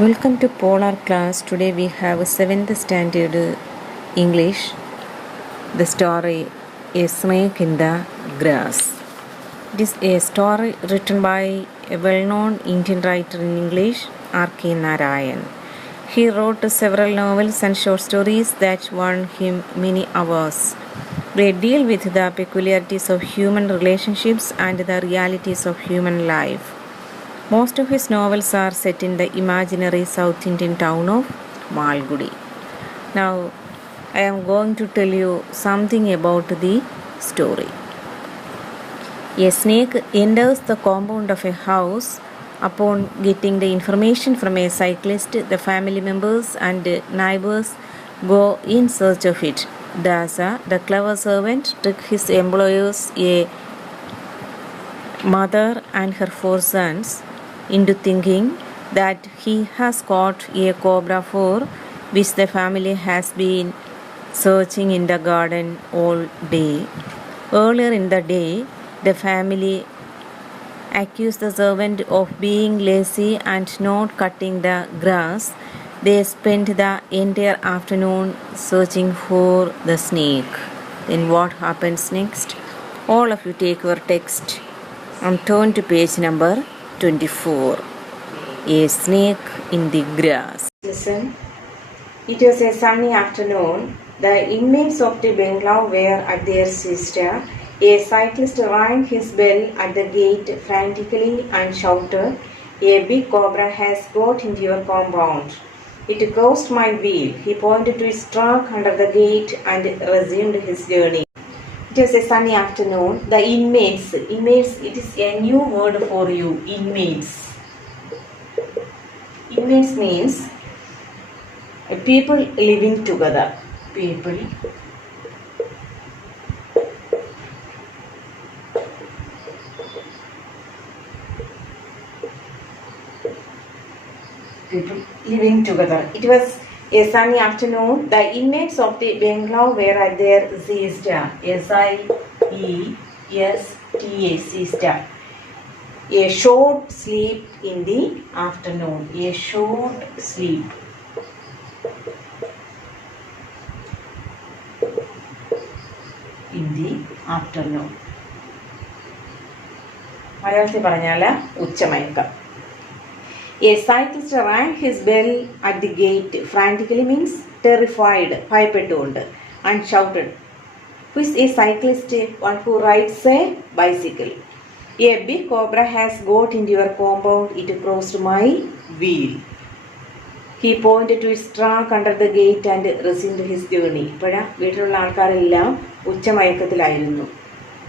Welcome to Polar class. Today we have 7th Standard English. The story A Snake in the Grass. It is a story written by a well-known Indian writer in English, R.K. Narayan. He wrote several novels and short stories that won him many awards. They deal with the peculiarities of human relationships and the realities of human life. Most of his novels are set in the imaginary South Indian town of Malgudi. Now, I am going to tell you something about the story. A snake enters the compound of a house. Upon getting the information from a cyclist, the family members and neighbors go in search of it. Dasa, the clever servant, tricked his employers, a mother and her 4 sons, into thinking that he has caught a cobra for which the family has been searching in the garden all day. Earlier in the day, the family accused the servant of being lazy and not cutting the grass. They spent the entire afternoon searching for the snake. Then what happens next? All of you take your text and turn to page number 24. A snake in the grass. Listen. It was a sunny afternoon. The inmates of the bungalow were at their siesta. A cyclist rang his bell at the gate frantically and shouted, "A big cobra has got into your compound. It crossed my wheel." He pointed to its track under the gate and resumed his journey. It was a sunny afternoon. The inmates, it is a new word for you, inmates. Inmates means people living together. People living together. It was a sunny afternoon. The inmates of the bungalow were at their siesta. S-I-E-S-T-A, siesta. A short sleep in the afternoon. A short sleep. In the afternoon. മലയാളത്തിൽ പറഞ്ഞാൽ ഉച്ചമയക്കം. A cyclist rang his bell at the gate frantically means terrified, ഭയപ്പെട്ടുകൊണ്ട്, and shouted. Who is a cyclist? One who rides a bicycle. A big cobra has got into your compound. It crossed my wheel. He pointed to its track under the gate and resumed his journey. ഇപ്പോഴാ വീട്ടിലുള്ള ആൾക്കാരെല്ലാം ഉച്ചമയക്കത്തിലായിരുന്നു.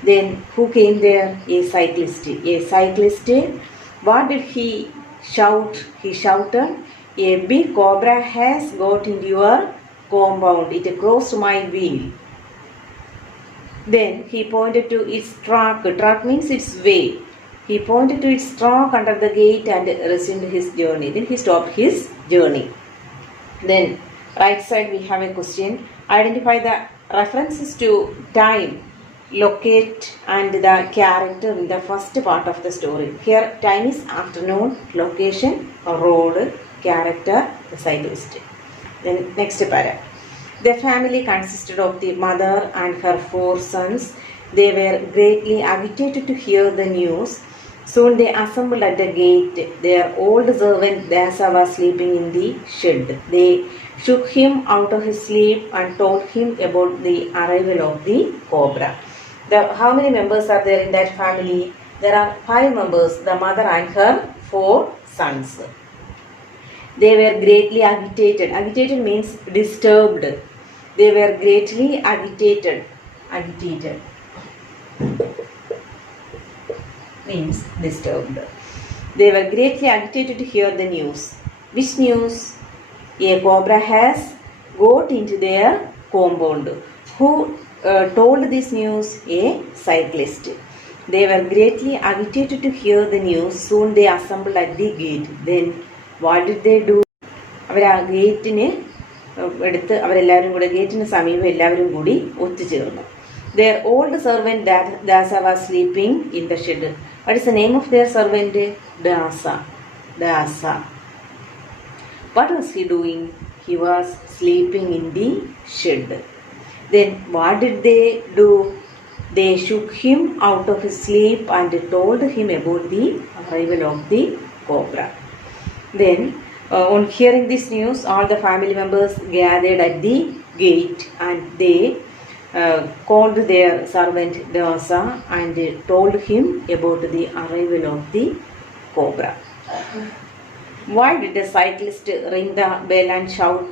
Then who came there? A cyclist. A cyclist. What did he shout? He shouted, "A big cobra has got into your compound. It crossed my wheel." Then he pointed to its track. Track means its way. He pointed to its track under the gate and resumed his journey. Then he stopped his journey. Then right side we have a question. Identify the references to time, locate and the character in the first part of the story. Here time is afternoon, location, road, character, the cyclist. Then next para. The family consisted of the mother and her 4 sons. They were greatly agitated to hear the news. Soon they assembled at the gate. Their old servant Dasa was sleeping in the shed. They shook him out of his sleep and told him about the arrival of the cobra. How many members are there in that family? There are 5 members, the mother and her 4 sons. They were greatly agitated. Agitated means disturbed. They were greatly agitated. Agitated means disturbed. They were greatly agitated to hear the news. Which news? A cobra has got into their compound. Who told this news? A cyclist. They were greatly agitated to hear the news. Soon they assembled at the gate. Then what did they do? അവർ ആ ഗേറ്റിന് എടുത്ത് അവരെല്ലാവരും കൂടെ ഗേറ്റിന് സമീപം എല്ലാവരും കൂടി ഒത്തുചേർന്നു. Their old servant Dasa was sleeping in the shed. What is the name of their servant? Dasa. What was he doing? He was sleeping in the shed. Then what did they do? They shook him out of his sleep and told him about the arrival of the cobra. Then on hearing this news, all the family members gathered at the gate and they called their servant Dasa and told him about the arrival of the cobra. Why did the cyclist ring the bell and shout?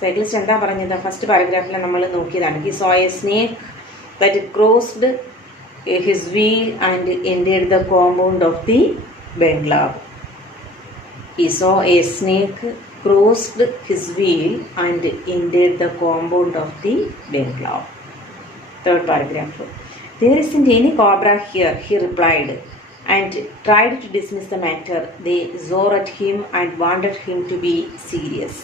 Cyclist എന്താ പറഞ്ഞത്? First പാരഗ്രാഫിൽ നമ്മൾ നോക്കിയതാണ്. He saw a snake that crossed his wheel and entered the compound of the bungalow. He saw a snake crossed his wheel and entered the compound of the bungalow. Third paragraph. There isn't any cobra here, he replied, and tried to dismiss the matter. They swore at him and wanted him to be serious.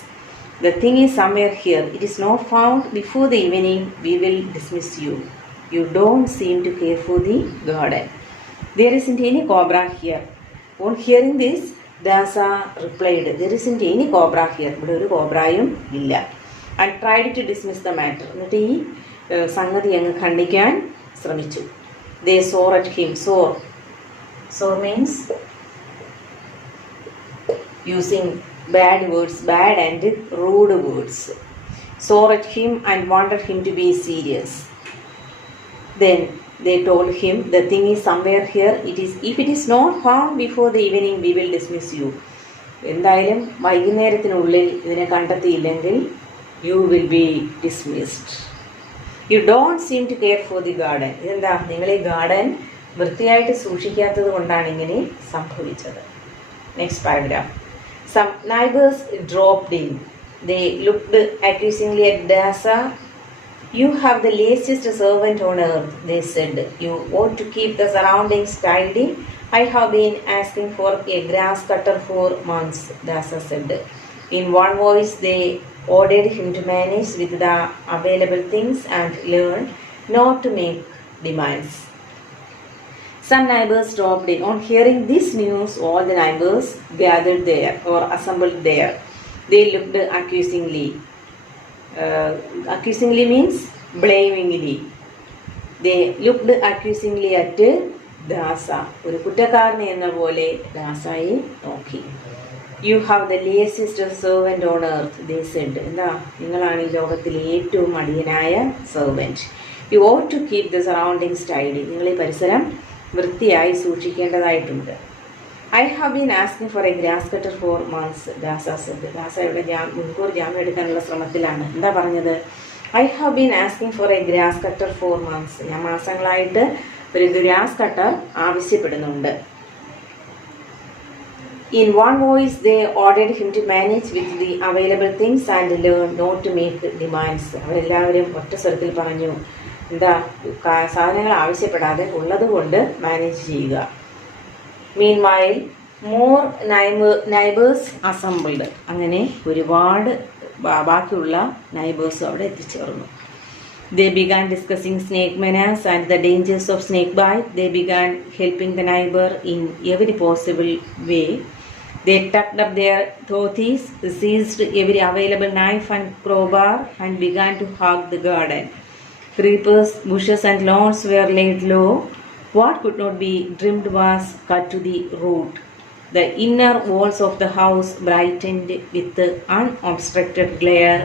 The thing is somewhere here. It is not found before the evening. We will dismiss you. You don't seem to care for the garden. There isn't any cobra here. On hearing this, Dasa replied, there isn't any cobra here. ഇവിടെ ഒരു കോബ്രായും ഇല്ല. And tried to dismiss the matter. എന്നിട്ട് ഈ സംഗതി അങ്ങ് ഖണ്ഡിക്കാൻ ശ്രമിച്ചു. They swore at him. Swore means using bad words, bad and rude words. Swore at him and wanted him to be serious. Then they told him, the thing is somewhere here. If it is not found before the evening, we will dismiss you. എന്തായാലും വൈകുന്നേരത്തിനുള്ളിൽ ഇതിനെ കണ്ടെത്തിയില്ലെങ്കിൽ you will be dismissed. You don't seem to care for the garden. ഇതെന്താ, നിങ്ങൾ ഈ garden വൃത്തിയായിട്ട് സൂക്ഷിക്കാത്തത് കൊണ്ടാണ് ഇങ്ങനെ സംഭവിച്ചത്. Next paragraph. Some neighbors dropped in. They looked accusingly at Dasa. You have the laziest servant on earth, they said. You ought to keep the surroundings tidy. I have been asking for a grass cutter for months, Dasa said. In one voice, they ordered him to manage with the available things and learn not to make demands. Some neighbors dropped in. On hearing this news, all the neighbors gathered there or assembled there. They looked accusingly. Accusingly means blamingly. They looked accusingly at Dasa. ഒരു കുറ്റക്കാരനെ എന്ന പോലെ ദാസായെ നോക്കി. You have the laziest servant on earth, they said. എന്താ, നിങ്ങളാണ് ഈ ലോകത്തിലെ ഏറ്റവും മടിയനായ servant. You ought to keep the surroundings tidy. നിങ്ങൾ ഈ പരിസരം വൃത്തിയായി സൂക്ഷിക്കേണ്ടതായിട്ടുണ്ട്. I have been asking for a grass cutter for months, Dasa said. ദാസ ഇവിടെ മുൻകൂർ ജാമ്യം എടുക്കാനുള്ള ശ്രമത്തിലാണ്. എന്താ പറഞ്ഞത്? I have been asking for a grass cutter for months. ഞാൻ മാസങ്ങളായിട്ട് ഒരു ഗ്രാസ് കട്ടർ ആവശ്യപ്പെടുന്നുണ്ട്. In one voice, they ordered him to manage with the available things and learn not to make demands. അവരെല്ലാവരും ഒറ്റ സ്വരത്തിൽ പറഞ്ഞു, എന്താ, സാധനങ്ങൾ ആവശ്യപ്പെടാതെ ഉള്ളത് കൊണ്ട് മാനേജ് ചെയ്യുക. Meanwhile, more neighbors assembled. അങ്ങനെ ഒരുപാട് ബാക്കിയുള്ള നൈബേഴ്സ് അവിടെ എത്തിച്ചേർന്നു. They began discussing snake menace and the dangers of snake bite. They began helping the neighbor in every possible way. They tucked up their dhotis, seized every available knife and crowbar, and began to hog the garden. Creepers, bushes and lawns were laid low. What could not be trimmed was cut to the root. The inner walls of the house brightened with the unobstructed glare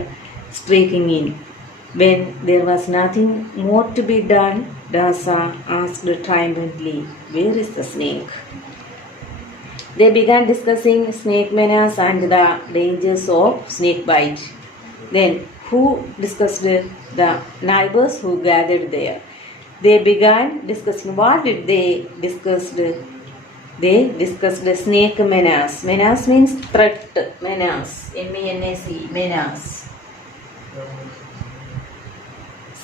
streaking in. When there was nothing more to be done, Dasa asked triumphantly, where is the snake? They began discussing snake menace and the dangers of snake bite. Then, who discussed? The neighbors who gathered there. They began discussing. What did they discuss? They discussed the snake menace. Menace means threat. Menace. M-E-N-A-C. Menace.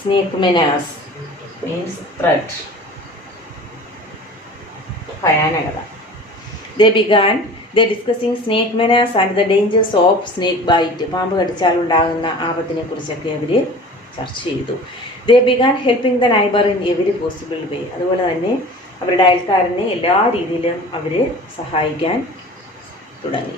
Snake menace means threat. ഭയാനകത. They discussing snake menace and the dangers of snake bite. പാമ്പ് കടിച്ചാൽ ഉണ്ടാകുന്ന ആപത്തിനെ കുറിച്ചൊക്കെ അവർ ചർച്ച ചെയ്തു. They began helping the neighbor in every possible way. അതുപോലെ തന്നെ അവരുടെ അയൽക്കാരനെ എല്ലാ രീതിയിലും അവർ സഹായിക്കാൻ തുടങ്ങി.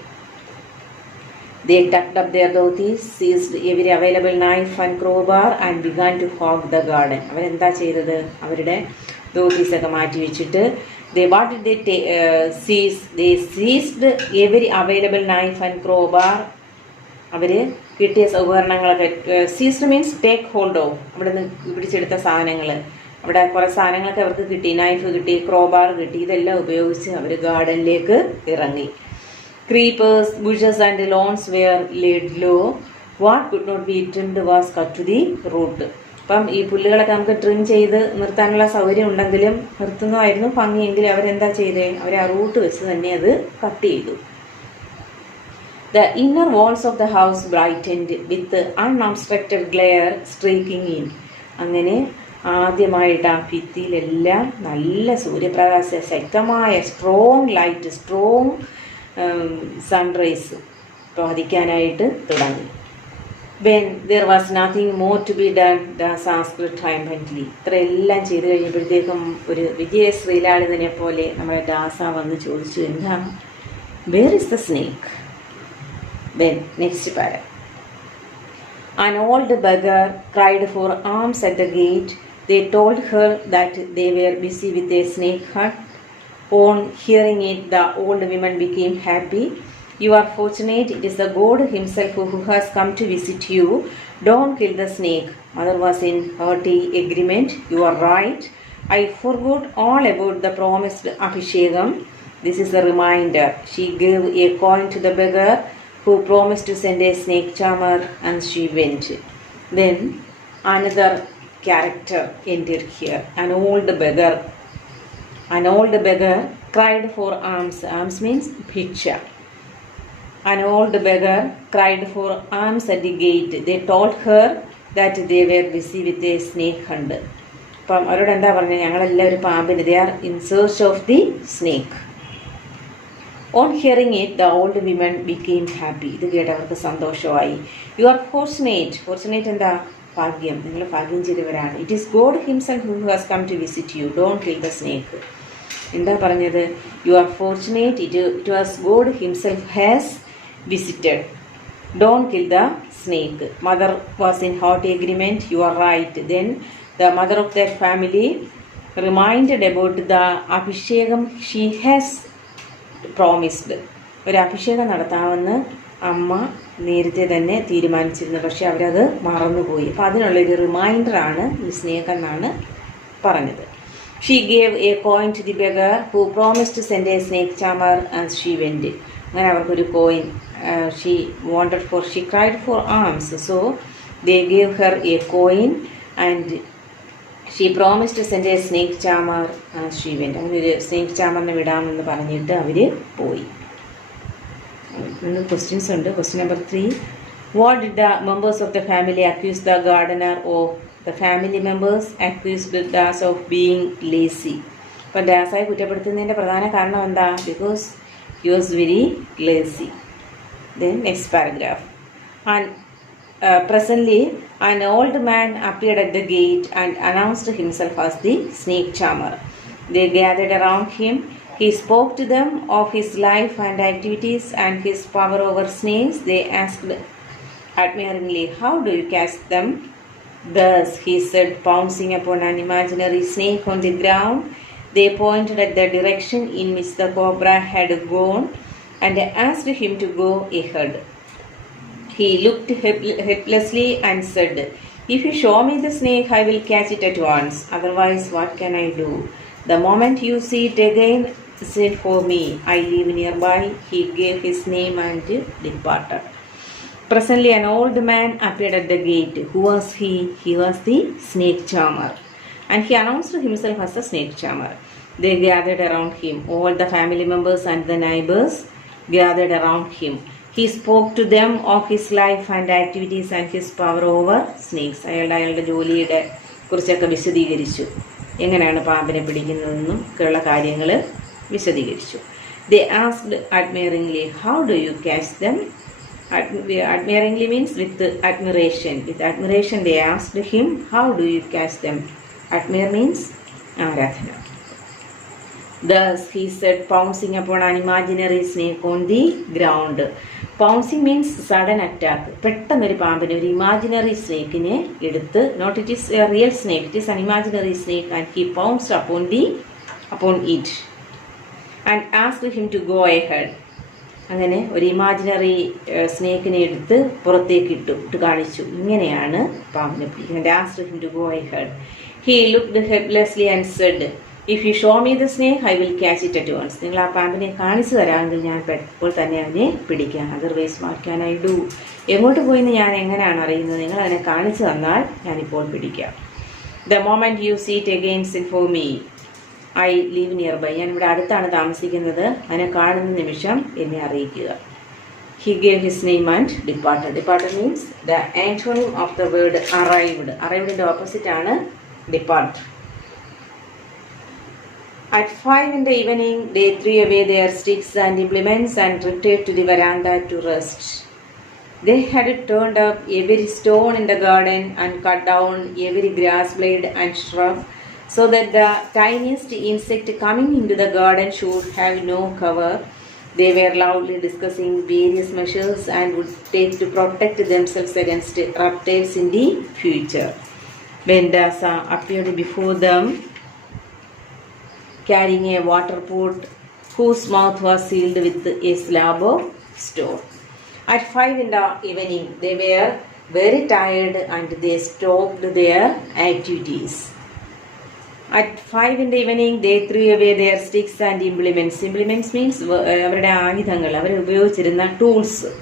They tucked up their dhotis, seized every available knife and crowbar and began to hog the garden. അവരെന്താ ചെയ്തത്? അവരുടെ ധോത്തീസൊക്കെ മാറ്റി വെച്ചിട്ട് they seized every available knife and crowbar. അവർ കിട്ടിയ ഉപകരണങ്ങളൊക്കെ, ceased means take hold of, അവിടെ നിന്ന് പിടിച്ചെടുത്ത സാധനങ്ങൾ, അവിടെ കുറേ സാധനങ്ങളൊക്കെ അവർക്ക് കിട്ടി, നൈഫ് കിട്ടി, ക്രോബാർ കിട്ടി, ഇതെല്ലാം ഉപയോഗിച്ച് അവർ ഗാർഡനിലേക്ക് ഇറങ്ങി. Creepers, bushes and lawns were laid low. What could not be trimmed was cut to the root. അപ്പം ഈ പുല്ലുകളൊക്കെ നമുക്ക് ട്രിം ചെയ്ത് നിർത്താനുള്ള സൗകര്യം ഉണ്ടെങ്കിലും നിർത്തുന്നതായിരുന്നു ഭംഗിയെങ്കിലും അവരെന്താ ചെയ്തേ? അവർ ആ റൂട്ട് വെച്ച് തന്നെ അത് കട്ട് ചെയ്തു. The inner walls of the house brightened with unobstructed glare streaking in. അങ്ങനെ ആദ്യമായിട്ട് ആ ഭിത്തിയിലെല്ലാം നല്ല സൂര്യപ്രകാശ ശക്തമായ സ്ട്രോങ് ലൈറ്റ്, സ്ട്രോങ് സൺറൈസ് പതിക്കാനായിട്ട് തുടങ്ങി. When there was nothing more to be done, Das asked triumphantly. ഇത്രയെല്ലാം ചെയ്തു കഴിഞ്ഞപ്പോഴത്തേക്കും ഒരു വിജയശ്രീലാളിതനെ പോലെ നമ്മുടെ ദാസ വന്ന് ചോദിച്ചു, എന്താണ്? Where is the snake? Then next para. An old beggar cried for alms at the gate. They told her that they were busy with a snake hunt. On hearing it, the old woman became happy. You are fortunate. It is the God himself who has come to visit you. Don't kill the snake. Mother was in hearty agreement. You are right. I forgot all about the promised Abhishekam. This is a reminder. She gave a coin to the beggar who promised to send a snake charmer, and she went. Then another character entered here. An old beggar cried for alms. Alms means bhiksha. An old beggar cried for alms at the gate. They told her that they were busy with a snake hunt. അപ്പം അവരോട് എന്താ പറഞ്ഞത്? ഞങ്ങളെല്ലാവരും പാമ്പിന്, they are in search of the snake. On hearing it, the old woman became happy. ഇത് കേട്ട് അവർക്ക് സന്തോഷമായി. You are fortunate. Fortunate എന്താ? ഭാഗ്യം. നിങ്ങൾ ഭാഗ്യം ചെയ്തവരാണ്. It is God himself who has come to visit you. Don't kill the snake. എന്താ പറഞ്ഞത്? You are fortunate. It was God himself has visited. Don't kill the snake. Mother was in hearty agreement. You are right. Then the mother of their family reminded about the Abhishekam she has promised. ഒരു അഭിഷേകം നടത്താമെന്ന് അമ്മ നേരത്തെ തന്നെ തീരുമാനിച്ചിരുന്നു, പക്ഷെ അവരത് മറന്നുപോയി. അപ്പം അതിനുള്ളൊരു റിമൈൻഡറാണ് ഈ സ്നേഹം എന്നാണ് പറഞ്ഞത്. She gave a coin to the beggar who promised to send a snake charmer, and she went. അങ്ങനെ അവർക്കൊരു coin she cried for alms, so they gave her a coin and she promised to send a snake charmer, and she went. അങ്ങനെ ഒരു snake ചാമറിനെ വിടാമെന്ന് പറഞ്ഞിട്ട് അവർ പോയി. Questions ഉണ്ട്. Question number 3. What did the members of the family accuse the gardener of? The family members accused Das of being lazy. അപ്പം ദാസായി കുറ്റപ്പെടുത്തുന്നതിൻ്റെ പ്രധാന കാരണം എന്താ? Because he was very lazy. Then next paragraph. And presently an old man appeared at the gate and announced himself as the snake charmer. They gathered around him. He spoke to them of his life and activities and his power over snakes. They asked admiringly, how do you catch them? Thus, he said, pouncing upon an imaginary snake on the ground. They pointed at the direction in which the cobra had gone and asked him to go ahead. He looked helplessly and said, if you show me the snake, I will catch it at once. Otherwise, what can I do? The moment you see it again, send for me. I live nearby. He gave his name and departed. Presently, an old man appeared at the gate. Who was he? He was the snake charmer. And he announced himself as the snake charmer. They gathered around him. All the family members and the neighbors gathered around him. He spoke to them of his life and activities and his power over snakes. അയാളുടെ ജോലിയുടെ കുറിച്ചൊക്കെ വിശദീകരിച്ചു. എങ്ങനെയാണ് പാമ്പിനെ പിടിക്കുന്നതെന്നും ഒക്കെയുള്ള കാര്യങ്ങൾ വിശദീകരിച്ചു. They asked admiringly, how do you catch them? Admiringly means with admiration. With admiration they asked him, how do you catch them? Admire means ആരാധന. Thus, he said, pouncing upon an imaginary snake on the ground. Pouncing means sudden attack. പെട്ടെന്നൊരു പാമ്പിനെ, ഒരു imaginary സ്നേക്കിനെ എടുത്ത്, not it is a real snake, it is an imaginary snake, and he pounced upon it and asked him to go ahead. അങ്ങനെ ഒരു imaginary സ്നേക്കിനെ എടുത്ത് പുറത്തേക്ക് ഇട്ട് കാണിച്ചു. ഇങ്ങനെയാണ് പാമ്പിനെ പിടിക്കുന്നത്. asked him to go ahead. He looked helplessly and said, if you show me the snake, I will catch it at once. നിങ്ങൾ ആ പാമ്പിനെ കാണിച്ചു തരാമെങ്കിൽ ഞാൻ ഇപ്പോൾ തന്നെ അതിനെ പിടിക്കാം. Otherwise what can I do? എങ്ങോട്ട് പോയിന്ന് ഞാൻ എങ്ങനെയാണ് അറിയുന്നത്? നിങ്ങൾ അതിനെ കാണിച്ചു തന്നാൽ ഞാനിപ്പോൾ പിടിക്കാം. The moment you see it again, send for me. I live nearby. ഞാൻ ഇവിടെ അടുത്താണ് താമസിക്കുന്നത്. അതിനെ കാണുന്ന നിമിഷം എന്നെ അറിയിക്കുക. He gave his name and departed. Departed means the antonym of the word arrived. Arrivedന്റെ ഓപ്പോസിറ്റ് ആണ് depart. At 5 in the evening, they threw away their sticks and implements and retreated to the veranda to rest. They had turned up every stone in the garden and cut down every grass blade and shrub, so that the tiniest insect coming into the garden should have no cover. They were loudly discussing various measures and would take to protect themselves against reptiles in the future. When Dasa appeared before them, carrying a water pot whose mouth was sealed with a slab of stone. At 5 in the evening, they were very tired and they stopped their activities. At 5 in the evening, they threw away their sticks and implements. Implements means അവരുടെ ആയുധങ്ങൾ, അവർ ഉപയോഗിച്ചിരുന്ന tools.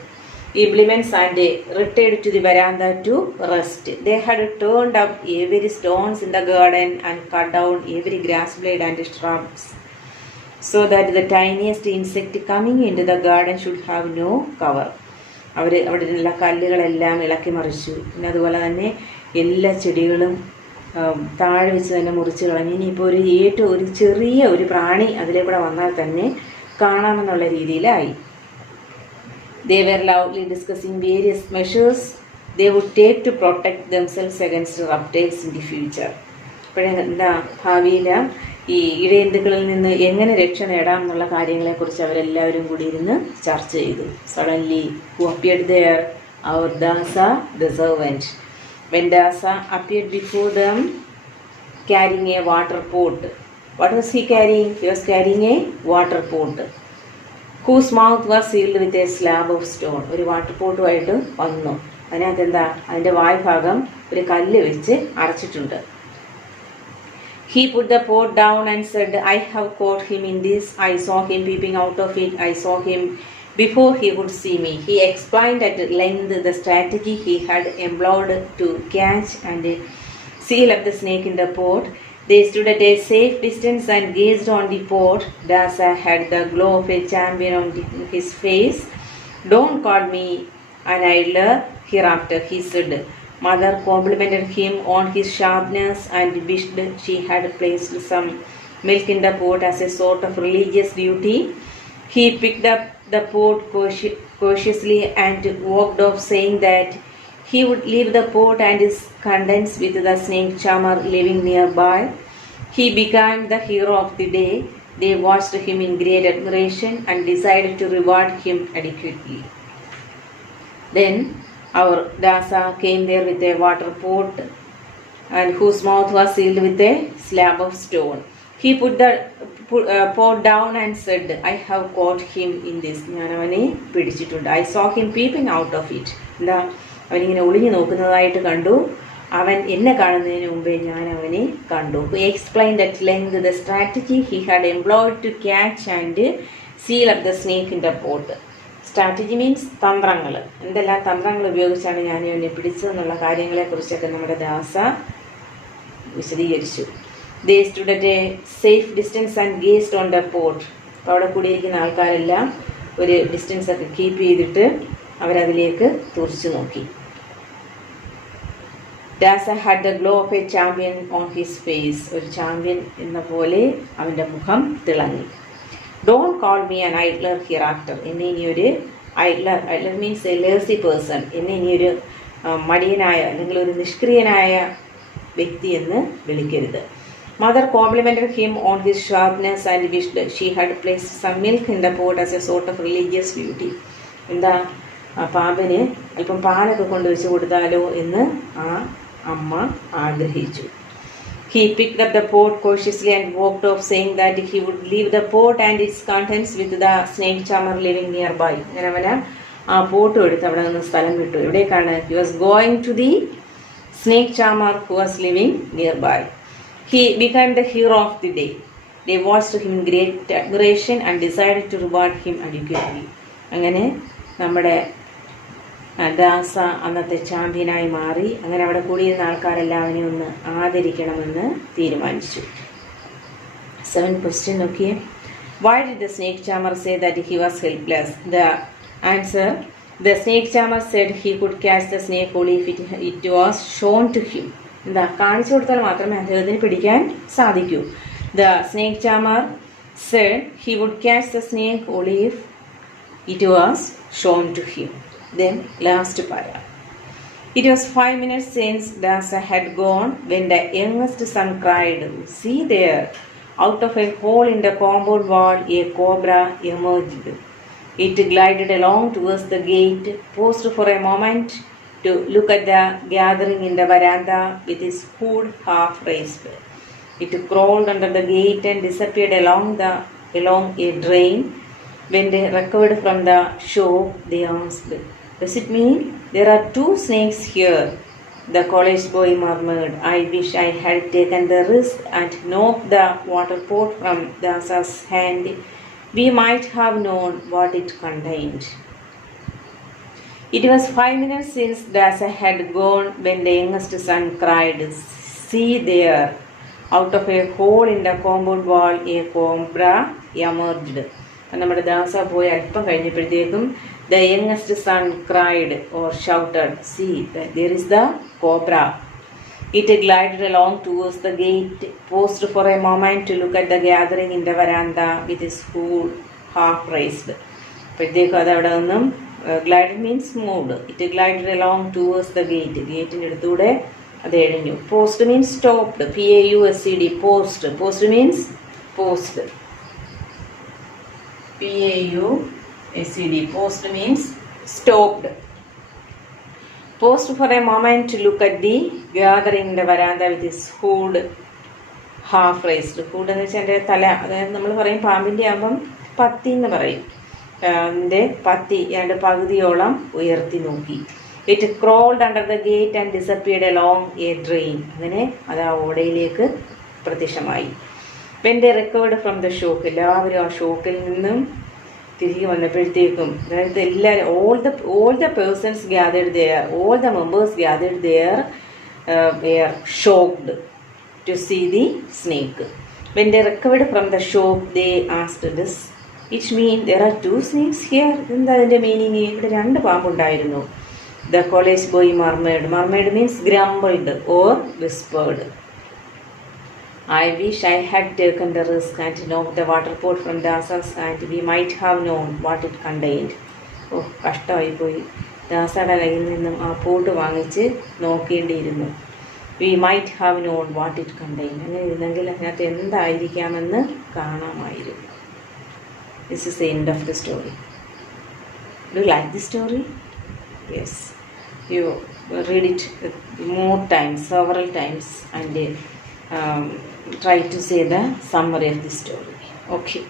Implements and retreated to the veranda to rest. They had turned up every stones in the garden and cut down every grass blade and shrubs, so that the tiniest insect coming into the garden should have no cover. അവിടെ ഉള്ള കല്ലുകളെല്ലാം ഇളക്കി മറിച്ചു. പിന്നെ അതുപോലെ തന്നെ എല്ലാ ചെടികളും താഴെ വെച്ച് തന്നെ മുറിച്ച് കളഞ്ഞു. ഇനിയിപ്പോൾ ഒരു ചെറിയ ഒരു പ്രാണി അതിലേക്കൂടെ വന്നാൽ തന്നെ കാണാമെന്നുള്ള രീതിയിലായി. They were loudly discussing various measures they would take to protect themselves against reptiles in the future. അപ്പോഴെന്താ, ഭാവിയിൽ ഈ ഇഴജന്തുക്കളിൽ നിന്ന് എങ്ങനെ രക്ഷ നേടാം എന്നുള്ള കാര്യങ്ങളെക്കുറിച്ച് അവരെല്ലാവരും കൂടി ഇരുന്ന് ചർച്ച ചെയ്തു. Suddenly, who appeared there? Our Dasa, the servant. When Dasa appeared before them, carrying a water pot. What was he carrying? He was carrying a water pot, whose mouth was sealed with a slab of stone. ഒരു water പോട്ടുമായിട്ട് വന്നു. അതിനകത്ത് എന്താ, അതിൻ്റെ വായ്ഭാഗം ഒരു കല്ല് വെച്ച് അടച്ചിട്ടുണ്ട്. He put the pot down and said, I have caught him in this. I saw him peeping out of it. I saw him before he would see me. He explained at length the strategy he had employed to catch and seal up the snake in the pot. They stood at a safe distance and gazed on the pot. Dasa had the glow of a champion on his face. Don't call me an idler hereafter, he said. Mother complimented him on his sharpness and wished she had placed some milk in the pot as a sort of religious duty. He picked up the pot cautiously and walked off, saying that he would leave the pot and his contents with the snake charmer living nearby. He became the hero of the day. They watched him in great admiration and decided to reward him adequately. Then our Dasa came there with a water pot and whose mouth was sealed with a slab of stone. He put the pot down and said, I have caught him in this. ഞാൻ അവനെ പിടിച്ചിട്ടുണ്ട്. I saw him peeping out of it. എന്താ, അവനിങ്ങനെ ഒളിഞ്ഞു നോക്കുന്നതായിട്ട് കണ്ടു. അവൻ എന്നെ കാണുന്നതിന് മുമ്പേ ഞാൻ അവനെ കണ്ടു. He explained at length the strategy he had employed to catch and seal up the snake in the pot. Strategy means തന്ത്രങ്ങൾ. എന്തെല്ലാം തന്ത്രങ്ങൾ ഉപയോഗിച്ചാണ് ഞാൻ ഇവനെ പിടിച്ചതെന്നുള്ള കാര്യങ്ങളെക്കുറിച്ചൊക്കെ നമ്മുടെ ദാസ വിശദീകരിച്ചു. They stood at a safe distance and gazed on the pot. അപ്പോൾ അവിടെ കൂടിയിരിക്കുന്ന ആൾക്കാരെല്ലാം ഒരു ഡിസ്റ്റൻസ് ഒക്കെ കീപ്പ് ചെയ്തിട്ട് അവരതിലേക്ക് തുറച്ചു നോക്കി. Dasa had the glow of a champion on his face. ഒരു ചാമ്പ്യൻ എന്ന പോലെ അവൻ്റെ മുഖം തിളങ്ങി. Don't call me an idler hereafter. എന്നെ ഇനിയൊരു idler means a lazy person. എന്നെ ഇനിയൊരു മടിയനായ അല്ലെങ്കിൽ ഒരു നിഷ്ക്രിയനായ വ്യക്തി എന്ന് വിളിക്കരുത്. Mother complimented him on his sharpness and wished she had placed some milk in the pot as a sort of religious duty. എന്താ പാമ്പിന് അല്പം പാലൊക്കെ കൊണ്ടുവച്ച് കൊടുത്താലോ എന്ന് ആ അമ്മ ആഗ്രഹിച്ചു. He picked up the pot cautiously and walked off, saying that he would leave the pot and its contents with the snake charmer living nearby. അങ്ങനെ അവന് ആ പോട്ടും എടുത്ത് അവിടെ നിന്ന് സ്ഥലം വിട്ടു. എവിടേക്കാണ്? He was going to the snake charmer who was living nearby. He became the hero of the day. They watched him in great admiration and decided to reward him adequately. അങ്ങനെ നമ്മുടെ ദാസ അന്നത്തെ ചാമ്പ്യനായി മാറി. അങ്ങനെ അവിടെ കൂടിയിരുന്ന ആൾക്കാരെല്ലാം അവനെ ഒന്ന് ആദരിക്കണമെന്ന് തീരുമാനിച്ചു. 7th question നോക്കിയേ. Why did the snake charmer say that he was helpless? The answer: the snake charmer said he could catch the snake only if it was shown to him. എന്താ, കാണിച്ചു കൊടുത്താൽ മാത്രമേ അദ്ദേഹത്തിന് പിടിക്കാൻ സാധിക്കൂ. The snake charmer said he would catch the snake only if it was shown to him. Then last para. It was 5 minutes since Dasa had gone when the youngest son cried, "See there! Out of a hole in the compound wall a cobra emerged. It glided along towards the gate, paused for a moment to look at the gathering in the veranda with its hood half raised. It crawled under the gate and disappeared along a drain. When they recovered from the show, they asked, 'Does it mean there are 2 snakes here?' The college boy murmured, 'I wish I had taken the risk and knocked the water pot from Dasa's hand. We might have known what it contained.' It was 5 minutes since Dasa had gone when the youngest son cried, 'See there! Out of a hole in the compound wall a cobra emerged.' നമ്മുടെ ദാസ പോയി അല്പം കഴിഞ്ഞപ്പോഴത്തേക്കും the youngest son cried or shouted, 'See, there is the cobra.' It glided along towards the gate, paused for a moment to look at the gathering in the veranda with its hood half raised. അപ്പോഴത്തേക്കും അത് അവിടെ നിന്നും glided means moved. It glided along towards the gate. ഗേറ്റിൻ്റെ അടുത്തൂടെ അത് എഴഞ്ഞു. Paused means stopped. PAUSED, paused. Paused means paused. PAUSED, paused means stopped. Paused for a moment to look at the gathering in the veranda with his hood half raised. Hood എന്ന് വെച്ചാൽ എൻ്റെ തല, അതായത് നമ്മൾ പറയും പാമ്പിൻ്റെ ആകുമ്പം പത്തി എന്ന് പറയും. അതിൻ്റെ പത്തി രണ്ട് പകുതിയോളം ഉയർത്തി നോക്കി. It crawled under the gate and disappeared along A drain. അങ്ങനെ അത് ആ ഓടയിലേക്ക് പ്രത്യക്ഷമായി. When they recovered from the shock, എല്ലാവരും ആ ഷോക്കിൽ നിന്നും തിരികെ വന്നപ്പോഴത്തേക്കും, അതായത് എല്ലാവരും all the persons gathered there, all the members gathered there were shocked to see the snake. When they recovered from the shock, they asked, "Does it mean there are 2 snakes here?" എന്താ അതിൻ്റെ meaning? ഇവിടെ 2 പാമ്പുണ്ടായിരുന്നു. The college boy murmured. Murmured means grumbled or whispered. "I wish I had taken the risk and knocked the water pot from Dasa's hand. We might have known what it contained." ഓ, കഷ്ടമായിപ്പോയി. ദാസയുടെ കയ്യിൽ നിന്നും ആ pot വാങ്ങിച്ച് നോക്കേണ്ടിയിരുന്നു. "We might have known what it contained." അങ്ങനെ ഇരുന്നെങ്കിൽ അതിനകത്ത് എന്തായിരിക്കാമെന്ന് കാണാമായിരുന്നു. This is the end of the story. Do you like the story? Yes. You read it more times, several times, and try to say the summary of the story. Okay.